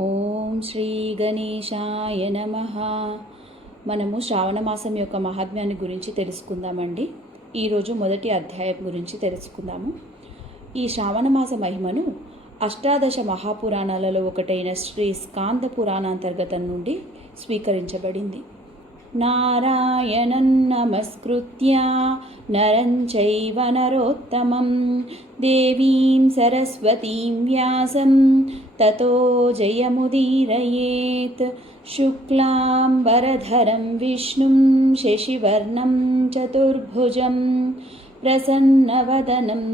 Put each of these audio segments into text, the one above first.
ఓం శ్రీ గణేశాయ నమః. మనము శ్రావణ మాసం యొక్క మహాత్మ్యాన్ని గురించి తెలుసుకుందామండి. ఈరోజు మొదటి అధ్యాయం గురించి తెలుసుకుందాము. ఈ శ్రావణ మాస మహిమను అష్టాదశ మహాపురాణాలలో ఒకటైన శ్రీ స్కాంద పురాణాంతర్గతం నుండి స్వీకరించబడింది. నారాయణం నమస్కృత్య నరం చైవ నరోత్తమం దేవీం సరస్వతీం వ్యాసం తతో జయముదీరయేత్. శుక్లాంబరధరం విష్ణుం శశివర్ణం చతుర్భుజం ప్రసన్నవదనం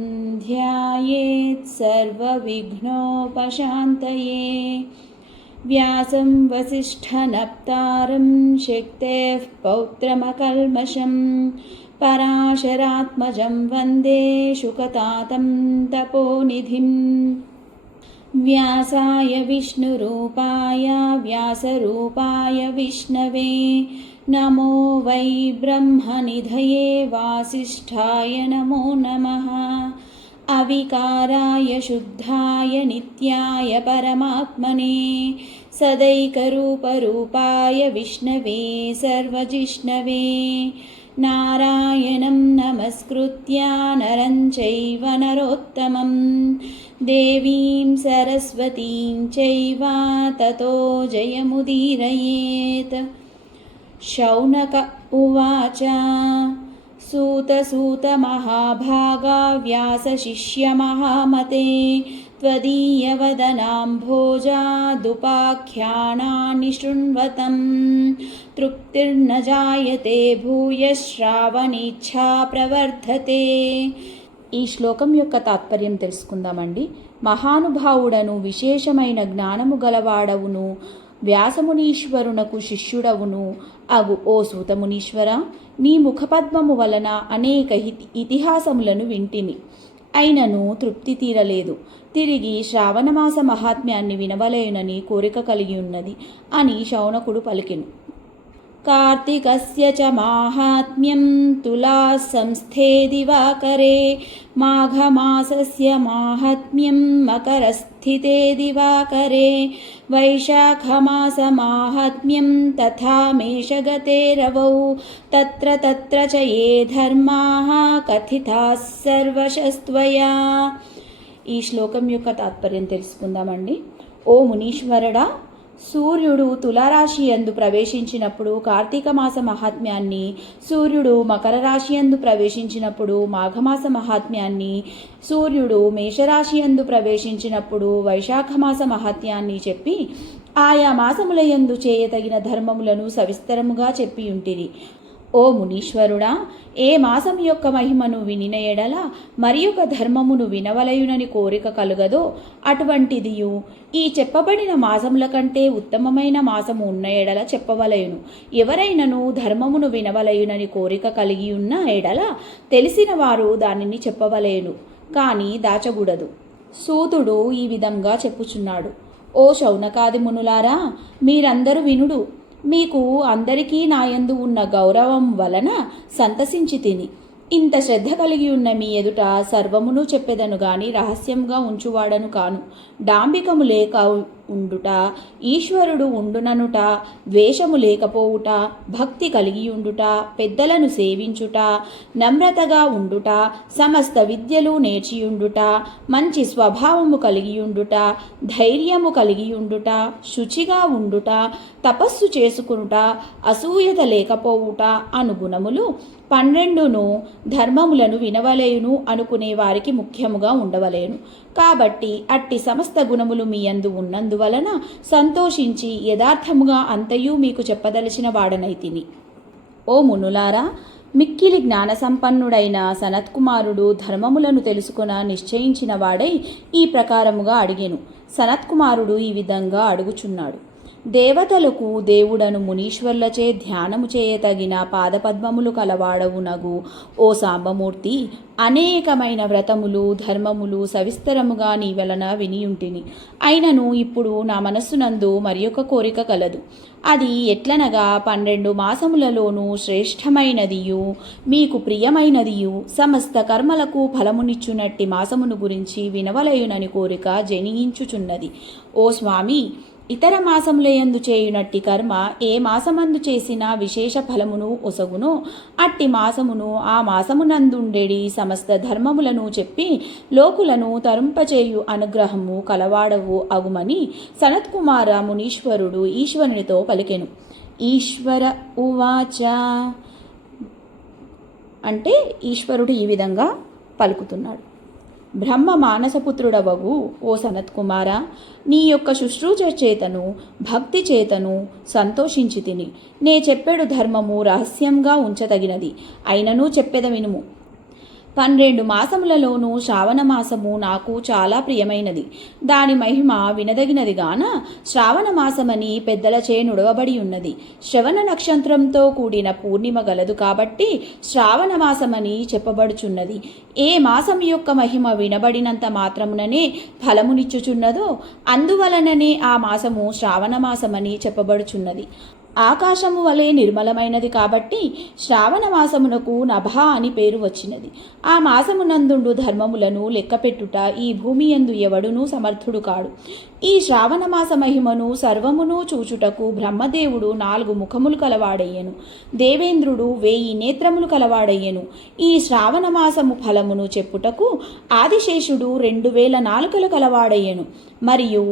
ధ్యాయేత్ సర్వవిఘ్నోపశాంతయే. వ్యాసం వసిష్ఠనప్తారం శక్తేః పౌత్రమకల్మషం పరాశరాత్మజం వందే శుకతాతం తపోనిధిం. వ్యాసాయ విష్ణురూపాయ వ్యాసరూపాయ విష్ణవే నమో వై బ్రహ్మనిధయే వాసిష్ఠాయ నమో నమః. అవికారాయ శుద్ధాయ నిత్యాయ పరమాత్మనే సదైకరూపరూపాయ విష్ణవే సర్వజిష్ణవే. నారాయణం నమస్కృత్య నరం చైవ నరోత్తమం దేవీం సరస్వతీం చైవ తతో జయముదీరయేత్. శౌనక ఉవాచ సూత మహాభాగా వ్యాస శిష్య మహామతే త్వదీయవదనాంభోజాదుపాఖ్యానాని శృణ్వతం తృప్తిర్న జాయతే భూయ శ్రావణీచ్ఛా ప్రవర్ధతే. ఈ శ్లోకం యొక్క తాత్పర్యం తెలుసుకుందామండి. మహానుభావుడను విశేషమైన జ్ఞానము గలవాడవును వ్యాసమునీశ్వరునకు శిష్యుడవును అగు ఓ సూతమునీశ్వర, నీ ముఖపద్మము వలన అనేక ఇతిహాసములను వింటిని, అయినను తృప్తి తీరలేదు. తిరిగి శ్రావణమాస మహాత్మ్యాన్ని వినవలేనని కోరిక కలిగి ఉన్నది అని శౌనకుడు పలికెను. కార్తీకస్య చ మాహాత్మ్యం తులా సంస్థే దివాకరే మాఘమాసస్య మాహాత్మ్యం మకరస్థితే దివాకరే వైశాఖమాస మాహాత్మ్యం తథా మేషగతే రవౌ తత్ర తత్ర చ ఏ ధర్మాః కథితాః సర్వశస్త్వయా. ఈ శ్లోకం యొక్క తాత్పర్యం తెలుసుకుందామండి. ఓ మునీశ్వరుడా, సూర్యుడు తులారాశి యందు ప్రవేశించినప్పుడు కార్తీక మాస మహాత్మ్యాన్ని, సూర్యుడు మకర రాశి యందు ప్రవేశించినప్పుడు మాఘమాస మహాత్మ్యాన్ని, సూర్యుడు మేషరాశి యందు ప్రవేశించినప్పుడు వైశాఖమాస మహాత్మ్యాన్ని చెప్పి ఆయా మాసముల యందు చేయతగిన ధర్మములను సవిస్తరముగా చెప్పియుంటిరి. ఓ మునీశ్వరుడా, ఏ మాసం యొక్క మహిమను వినిన ఎడల మరి ఒక ధర్మమును వినవలయునని కోరిక కలుగదో అటువంటిదియు ఈ చెప్పబడిన మాసముల కంటే ఉత్తమమైన మాసము ఉన్న ఎడల చెప్పవలయును. ఎవరైనను ధర్మమును వినవలయునని కోరిక కలిగి ఉన్న ఎడల తెలిసిన వారు దానిని చెప్పవలయును, కానీ దాచకూడదు. సూతుడు ఈ విధంగా చెప్పుచున్నాడు. ఓ శౌనకాది మునులారా, మీరందరూ వినుడు. మీకు అందరికీ నాయందు ఉన్న గౌరవం వలన సంతసించి తిని ఇంత శ్రద్ధ కలిగి ఉన్న మీ ఎదుట సర్వమును చెప్పెదను గాని రహస్యంగా ఉంచువాడను కాను. డాంబికము లేక ఉండుట, ఈశ్వరుడు ఉండుననుట, ద్వేషము లేకపోవుట, భక్తి కలిగి ఉండుట, పెద్దలను సేవించుట, నమ్రతగా ఉండుట, సమస్త విద్యలు నేర్చియుండుట, మంచి స్వభావము కలిగి ఉండుట, ధైర్యము కలిగి ఉండుట, శుచిగా ఉండుట, తపస్సు చేసుకునుట, అసూయత లేకపోవుట అను గుణములు 12 ధర్మములను వినవలేను అనుకునే వారికి ముఖ్యముగా ఉండవలేను. కాబట్టి అట్టి సమస్త గుణములు మీ యందు ఉన్నందువలన సంతోషించి యథార్థముగా అంతయు మీకు చెప్పదలచిన వాడనైతిని. ఓ మునులారా, మిక్కిలి జ్ఞాన సంపన్నుడైన సనత్కుమారుడు ధర్మములను తెలుసుకొన నిశ్చయించిన వాడై ఈ ప్రకారముగా అడిగెను. సనత్కుమారుడు ఈ విధంగా అడుగుచున్నాడు. దేవతలకు దేవుడను మునీశ్వర్లచే ధ్యానము చేయతగిన పాదపద్మములు కలవాడవునగు ఓ సాంబమూర్తి, అనేకమైన వ్రతములు ధర్మములు సవిస్తరముగా నీ వలన వినియుంటిని. అయినను ఇప్పుడు నా మనస్సునందు మరి ఒక కోరిక కలదు. అది ఎట్లనగా 12 మాసములలోనూ శ్రేష్టమైనదియు మీకు ప్రియమైనదియు సమస్త కర్మలకు ఫలమునిచ్చునట్టి మాసమును గురించి వినవలయునని కోరిక జనించుచున్నది. ఓ స్వామి, ఇతర మాసములయందు చేయునట్టి కర్మ ఏ మాసమందు చేసిన విశేష ఫలమును ఒసగునో అట్టి మాసమును ఆ మాసమునందుండెడి సమస్త ధర్మములను చెప్పి లోకులను తరుంపచేయు అనుగ్రహము కలవాడవు అగుమని సనత్కుమార మునీశ్వరుడు ఈశ్వరునితో పలికెను. ఈశ్వర ఉవాచ అంటే ఈశ్వరుడు ఈ విధంగా పలుకుతున్నాడు. బ్రహ్మ మానసపుత్రుడవగు ఓ సనత్కుమార, నీ యొక్క శుశ్రూష చేతను భక్తి చేతను సంతోషించి తిని నే చెప్పెడు ధర్మము రహస్యంగా ఉంచతగినది అయినను చెప్పెద వినుము. 12 మాసములలోనూ శ్రావణ మాసము నాకు చాలా ప్రియమైనది. దాని మహిమ వినదగినది గాన శ్రావణ మాసమని పెద్దలచే నుడవబడి ఉన్నది. శ్రవణ నక్షత్రంతో కూడిన పూర్ణిమ గలదు కాబట్టి శ్రావణ మాసమని చెప్పబడుచున్నది. ఏ మాసం యొక్క మహిమ వినబడినంత మాత్రముననే ఫలమునిచ్చుచున్నదో అందువలననే ఆ మాసము శ్రావణ మాసమని చెప్పబడుచున్నది. ఆకాశము వలె నిర్మలమైనది కాబట్టి శ్రావణ మాసమునకు నభ అని పేరు వచ్చినది. ఆ మాసమునందుండు ధర్మములను లెక్కపెట్టుట ఈ భూమి యందు ఎవడునూ సమర్థుడు కాడు. ఈ శ్రావణ మాస మహిమను సర్వమును చూచుటకు బ్రహ్మదేవుడు 4 ముఖములు కలవాడయ్యెను. దేవేంద్రుడు 1000 నేత్రములు కలవాడయ్యెను. ఈ శ్రావణ మాసము ఫలమును చెప్పుటకు ఆదిశేషుడు 2000 నాలుకలు కలవాడయ్యెను. మరియు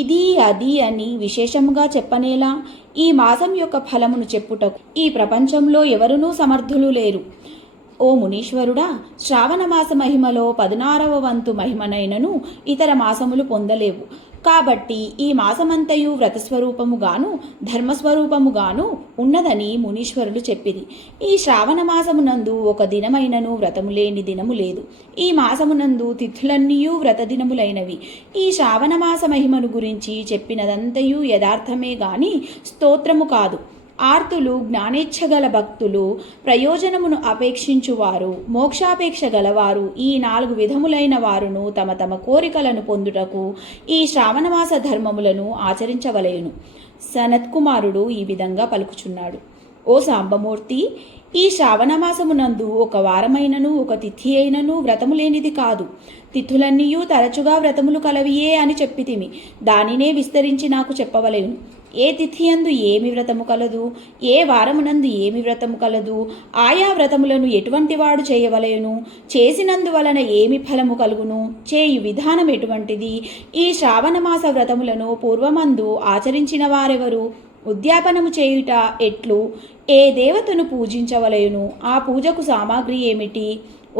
ఇది అది అని విశేషముగా చెప్పనేలా ఈ మాసం యొక్క ఫలమును చెప్పుటకు ఈ ప్రపంచంలో ఎవరునూ సమర్థులు లేరు. ఓ మునీశ్వరుడా, శ్రావణ మాస మహిమలో 16వ వంతు మహిమనైనను ఇతర మాసములు పొందలేవు. కాబట్టి ఈ మాసమంతయు వ్రతస్వరూపముగాను ధర్మస్వరూపముగాను ఉన్నదని మునీశ్వరులు చెప్పిరి. ఈ శ్రావణ మాసమునందు ఒక దినమైనను వ్రతము లేని దినము లేదు. ఈ మాసమునందు తిథులన్నీయూ వ్రత దినములైనవి. ఈ శ్రావణ మాస మహిమను గురించి చెప్పినదంతయు యథార్థమే గాని స్తోత్రము కాదు. ఆర్తులు, జ్ఞానేచ్ఛగల భక్తులు, ప్రయోజనమును అపేక్షించువారు, మోక్షాపేక్ష గలవారు ఈ 4 విధములైన వారును తమ తమ కోరికలను పొందుటకు ఈ శ్రావణమాస ధర్మములను ఆచరించవలెను. సనత్కుమారుడు ఈ విధంగా పలుకుచున్నాడు. ఓ సాంబమూర్తి, ఈ శ్రావణమాసమునందు ఒక వారమైనను ఒక తిథి అయినను వ్రతము లేనిది కాదు. తిథులన్నీయూ తరచుగా వ్రతములు కలవియే అని చెప్పితిమి. దానినే విస్తరించి నాకు చెప్పవలెను. ఏ తిథియందు ఏమి వ్రతము కలదు, ఏ వారమునందు ఏమి వ్రతము కలదు, ఆయా వ్రతములను ఎటువంటి వాడు చేయవలెను, చేసినందువలన ఏమి ఫలము కలుగును, చేయు విధానం ఎటువంటిది, ఈ శ్రావణమాస వ్రతములను పూర్వమందు ఆచరించిన వారెవరు, ఉద్యాపనము చేయుట ఎట్లు, ఏ దేవతను పూజించవలెను, ఆ పూజకు సామాగ్రి ఏమిటి.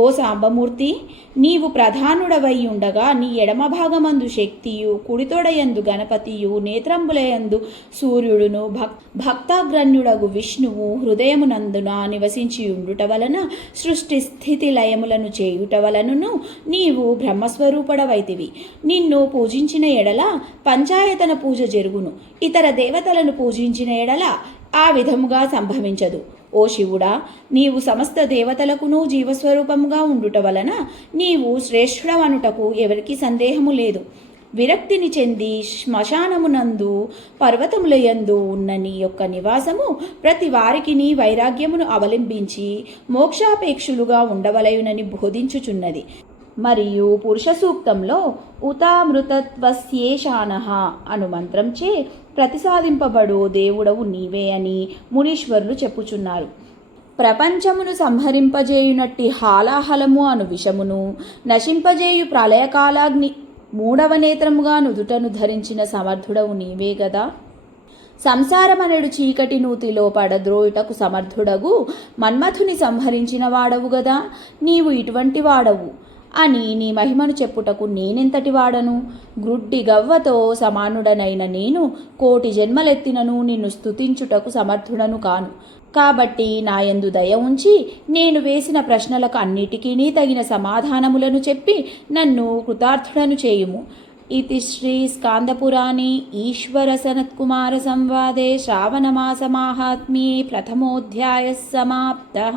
ఓ సాంబమూర్తి, నీవు ప్రధానుడవై ఉండగా నీ ఎడమ భాగమందు శక్తియు, కుడితొడయందు గణపతియు, నేత్రంబులయందు సూర్యుడును, భక్తాగ్రణ్యుడగు విష్ణువు హృదయమునందున నివసించి ఉండుట వలన సృష్టి స్థితి లయములను చేయుట వలనను నీవు బ్రహ్మస్వరూపుడవైతివి. నిన్ను పూజించిన ఎడల పంచాయతన పూజ జరుగును. ఇతర దేవతలను పూజించిన ఎడల ఆ విధముగా సంభవించదు. ఓ శివుడా, నీవు సమస్త దేవతలకును జీవస్వరూపముగా ఉండుట వలన నీవు శ్రేష్ఠుడవనుటకు ఎవరికి సందేహము లేదు. విరక్తిని చెంది శ్మశానమునందు పర్వతములయందు ఉన్న నీ యొక్క నివాసము ప్రతి వారికి నీ వైరాగ్యమును అవలంబించి మోక్షాపేక్షులుగా ఉండవలయునని బోధించుచున్నది. మరియు పురుష సూక్తంలో ఉతామృతత్వస్యేషానః అను మంత్రంచే ప్రతిసాదింపబడు దేవుడవు నీవే అని మునీశ్వరులు చెప్పుచున్నారు. ప్రపంచమును సంహరింపజేయునట్టి హాలాహలము అను విషమును నశింపజేయు ప్రళయకాలాగ్ని 3వ నేత్రముగా నుదుటను ధరించిన సమర్థుడవు నీవే గదా. సంసారమనెడు చీకటి నూతిలో పడద్రోయుటకు సమర్థుడగు మన్మథుని సంహరించిన వాడవు గదా. నీవు ఇటువంటి వాడవు అని నీ మహిమను చెప్పుటకు నేనెంతటి వాడను. గ్రుడ్డి గవ్వతో సమానుడనైన నేను 1,000,000 జన్మలెత్తినను నిన్ను స్తుతించుటకు సమర్థుడను కాను. కాబట్టి నాయందు దయ ఉంచి నేను వేసిన ప్రశ్నలకు అన్నిటికీ తగిన సమాధానములను చెప్పి నన్ను కృతార్థుడను చేయుము. इति श्री स्कांदपुराणे ईश्वर सनत्कुमार संवादे श्रावणमास माहात्म्ये प्रथमोऽध्यायः समाप्तः।